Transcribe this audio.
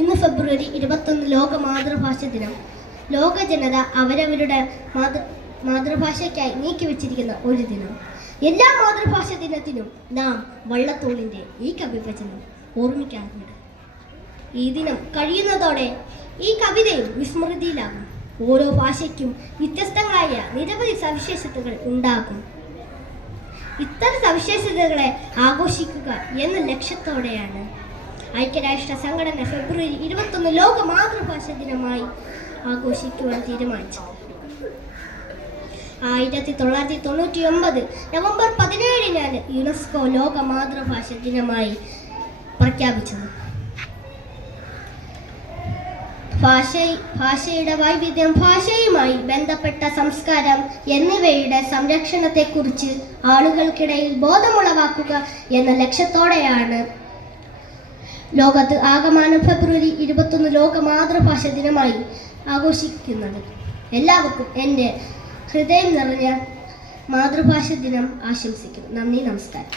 ഇന്ന് ഫെബ്രുവരി 21 ലോക മാതൃഭാഷ ദിനം. ലോക ജനത അവരവരുടെ മാതൃഭാഷയ്ക്കായി നീക്കിവെച്ചിരിക്കുന്ന ഒരു ദിനം. എല്ലാ മാതൃഭാഷ ദിനത്തിനും നാം വള്ളത്തോളിൻ്റെ ഈ കവിവചനം ഓർമ്മിക്കാറുണ്ട്. ഈ ദിനം കഴിയുന്നതോടെ ഈ കവിതയും വിസ്മൃതിയിലാകും. ഓരോ ഭാഷയ്ക്കും വ്യത്യസ്തങ്ങളായ നിരവധി സവിശേഷതകൾ ഉണ്ടാകും. ഇത്തരം സവിശേഷതകളെ ആഘോഷിക്കുക എന്ന ലക്ഷ്യത്തോടെയാണ് ഐക്യരാഷ്ട്ര സംഘടന ഫെബ്രുവരി 21 ലോക മാതൃഭാഷ ദിനമായി ആഘോഷിക്കുവാൻ തീരുമാനിച്ചത്. 1999 നവംബർ 17-നാണ് യുനെസ്കോ ലോക മാതൃഭാഷ ദിനമായി പ്രഖ്യാപിച്ചത്. ഭാഷയുടെ വൈവിധ്യം, ഭാഷയുമായി ബന്ധപ്പെട്ട സംസ്കാരം എന്നിവയുടെ സംരക്ഷണത്തെക്കുറിച്ച് ആളുകൾക്കിടയിൽ ബോധമുളവാക്കുക എന്ന ലക്ഷ്യത്തോടെയാണ് ലോകത്ത് ആകമാനം ഫെബ്രുവരി 21 ലോക മാതൃഭാഷ ദിനമായി ആഘോഷിക്കുന്നത്. എല്ലാവർക്കും എൻ്റെ ഹൃദയം നിറഞ്ഞ മാതൃഭാഷ ദിനം ആശംസിക്കുന്നു. നന്ദി, നമസ്കാരം.